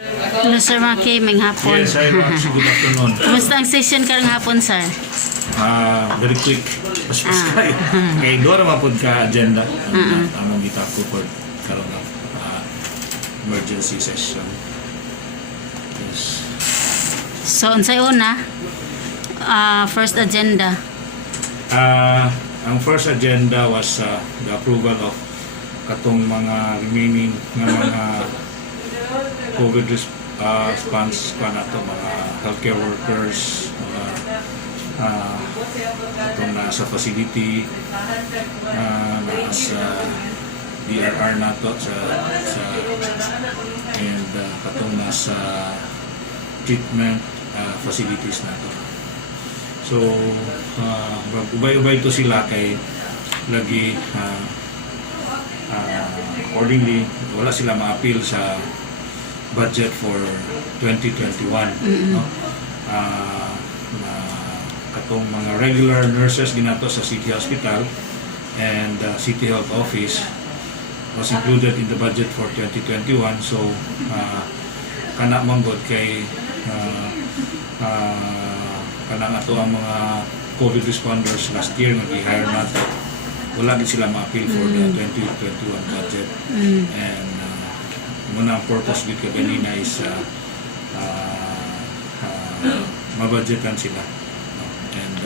Hello Sir Maki, may hapon. Yes, hi Max. Good afternoon. Kumusta ang session karong hapon, sir? Very quick. Pas kayo. Kaya doon naman po ka agenda. Among kita ko po karoon ng emergency session. Yes. So, unsay una? First agenda. Ang first agenda was the approval of katong mga remaining ng mga COVID response pa na to, mga healthcare workers, mga katong nasa facility, nasa DRR na to, and katong nasa treatment facilities na to. So, ubay-ubay to sila kay lagi accordingly, wala sila ma-appeal sa budget for 2021. No? Katong mga regular nurses ginato sa City Hospital and City Health Office was included in the budget for 2021. So, kana manggod kay kanang ato ang mga COVID responders last year nga gi-hire nato, wala din sila ma-appeal for the 2021 budget. And muna ang purpose dito kanina is mabudgetan sila. No? And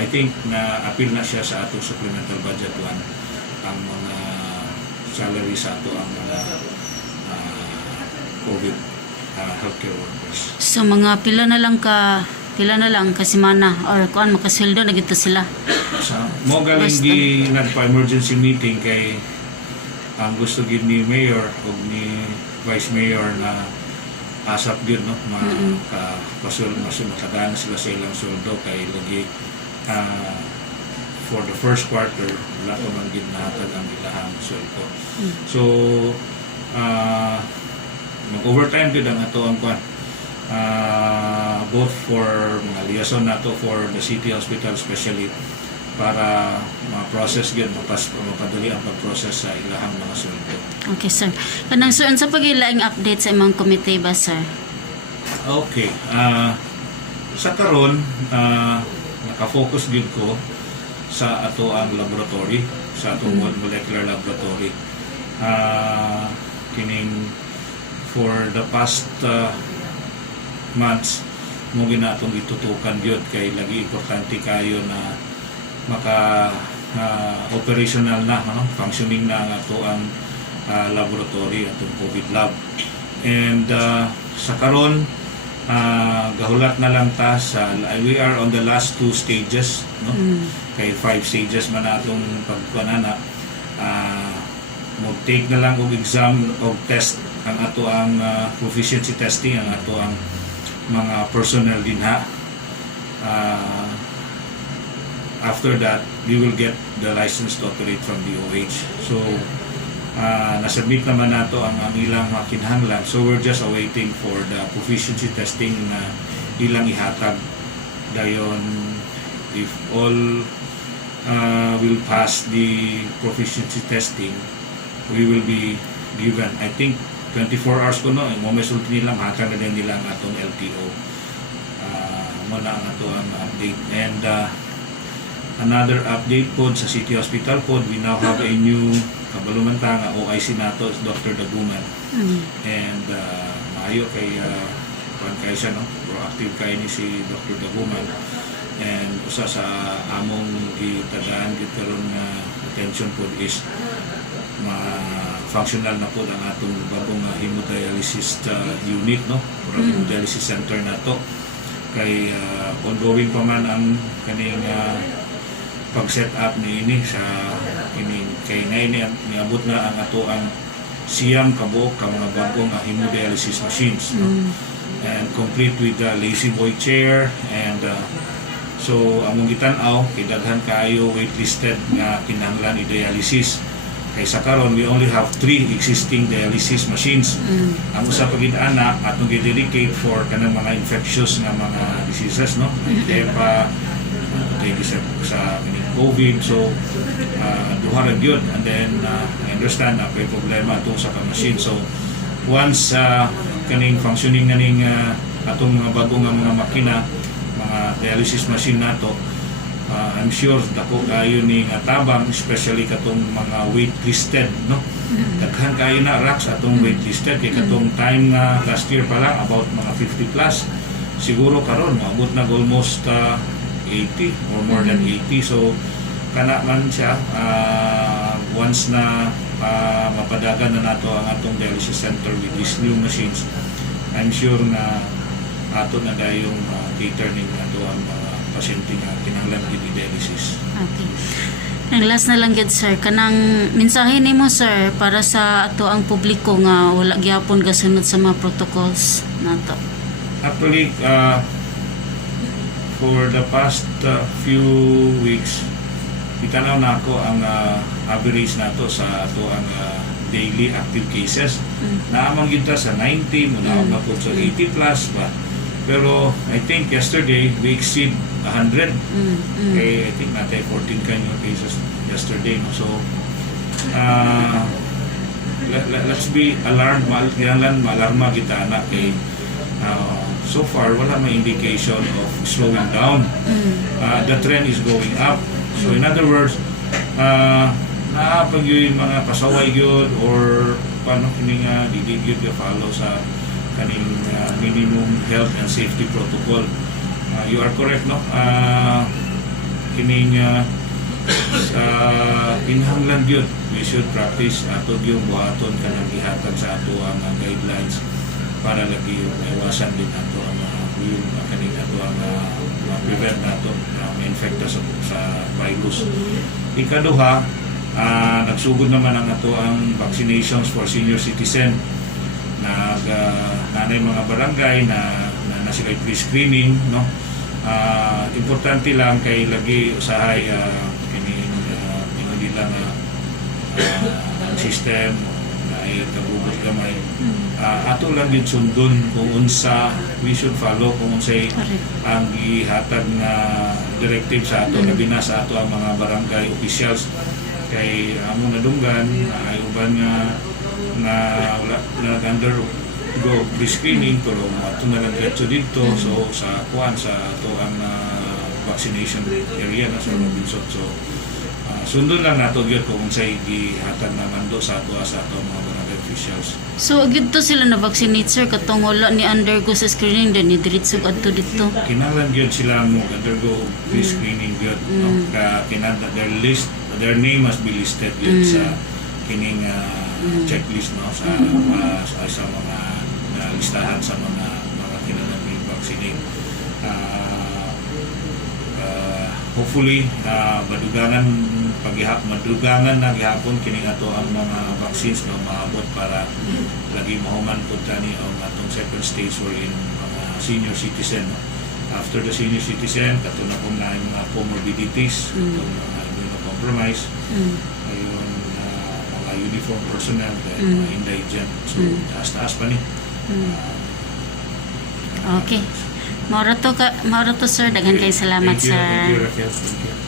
I think na-appeal na siya sa atong supplemental budget 1 ang mga salary sa ato ang mga COVID healthcare workers. So, mga pila na lang kasimana or kuan makasweldo na gito sila. Sa mo galing di nagpa-emergency meeting kay ang gusto gid ni Mayor o ni Vice Mayor na asap gid no makadaan sila sa ilang sweldo kay lagi for the first quarter wala pa man gid nahatag ang ilahang sweldo. So mag-overtime gid ang ato ang kwan both for mga liaison nato for the City Hospital especially para ma-process yun, mapadali ang pag-process sa ilahang mga sweldo. Okay, sir. Kanang sir, sa pag-ilaing update sa imong komite ba, sir? Okay. Sa karon nakafocus din ko sa ato ang laboratory, sa atong molecular laboratory. Kining for the past months, mo ginatong itutukan yun kay lagi importante kayo na maka operational na, functioning na ang ato ang laboratory, atong COVID lab. And sa karon gahulat na lang ta sa we are on the last 2 stages, no? Kay 5 stages man atong pagkuanana. Mag-take na lang og exam og test ang ato ang proficiency testing, ang ato ang mga personnel din ha. After that, we will get the license to operate from DOH. So, nasubmit naman nato ang ilang kinahanglan. So, we're just awaiting for the proficiency testing na ilang ihatag. Dayon, if all will pass the proficiency testing, we will be given, I think, 24 hours ko no, yung resulta nila, mahatag na din nila ang atong LTO. Muna ang ato ang update. And another update po sa City Hospital po, we now have a new kabalumantang OIC nato, Dr. Daguman. And maayo kay siya, no? Proactive kay ni si Dr. Daguman. And usa sa among gitagaan gitaron nga attention po is functional na po ang atong bagong hemodialysis unit, no? Or hemodialysis center nato. Kay ongoing pa man ang kaning pag-set up ni sa kay niabot na ang ato ang siyam kabuok ka mga bagong hemodialysis machines, no? And complete with the lazy boy chair and so among gitan-aw kay daghan kaayo waitlisted nga kinahanglan i-dialysis. Kay sa karon we only have 3 existing dialysis machines. Ang usa pa gid ana atong gi-dedicate for kanang mga infectious nga mga diseases, no? Epa sa COVID. So, duha ra gyud, and then I understand na may problema itong sa machine. So, once kaning functioning naning atong mga bago nga mga makina, mga dialysis machine nato. I'm sure dako kayo ning tabang, especially katong mga waitlisted, no? Daghan kayo na racks atong waitlisted kay katong time nga last year pa lang about mga 50 plus. Siguro karon maabot na almost 80 or more than 80. So kana man siya once na mapadagan na nato ang atong dialysis center with these new machines, I'm sure na ato na dayong cater ning ato ang mga pasyente nga kinahanglan i-dialysis. Okay. Ang last na lang gid sir, kanang mensahe nimo sir para sa ato ang publiko nga wala gyapon gasunod sa mga protocols nato. Actually, for the past few weeks, itanaw na ako ang average nato sa ato ang daily active cases. Naamang kita sa 90, muna na po sa 80 plus ba. Pero I think yesterday we exceed 100. I think natin 14 kanyo cases yesterday. No? So, let's be alarmed. Maalarma kita na kay so far wala may indication of slowing down. The trend is going up. So in other words, naapag yung mga pasaway yun or paano kini nga dili yun follow sa kaning minimum health and safety protocol. You are correct, no? Kining sa kinahanglan yun, we should practice ato yung buhaton kanang gihatag sa ato ang guidelines para lagi yung iwasan din ato ang yung kaning ato ang prevent nato na ma-infecta sa virus. Ikaduha, nagsugod naman ang ato ang vaccinations for senior citizen. Nanay mga barangay na sila pre-screening, no? Importante lang kay lagi usahay kining nila nga ang system na ay kagugot gamay. Ato lang din sundon kung unsa we should follow kung unsay ang gihatag nga directive sa ato labi na sa ato ang mga barangay officials kay amo nadunggan ay uban nga wala na undergo pre-screening pero ato na lang dito so sa kuan sa ato ang vaccination area na sa Robinson. So sundon lang nato gyud kung unsay gihatag na mando sa ato mga barangay officials. So gito sila na vaccinate sir katong wala ni undergo sa screening din ni diretso adto dito. Kinahanglan gyud sila mo undergo pre-screening gyud, no? Kinahanglan their name must be listed gyud sa kining checklist, no, sa mga listahan sa mga kinahanglan vaccinate. Hopefully madugangan na gihapon kining ato ang mga vaccines na maabot para lagi mahuman pud tani ang atong second stage wherein mga senior citizen, no? After the senior citizen kato na kung na mga comorbidities, mga immunocompromised, ayun mga uniform personnel dahil mga indigent, so taas-taas pa ni. Okay. Maura to sir, daghan kay salamat Thank you, sir. Raquel. Thank you.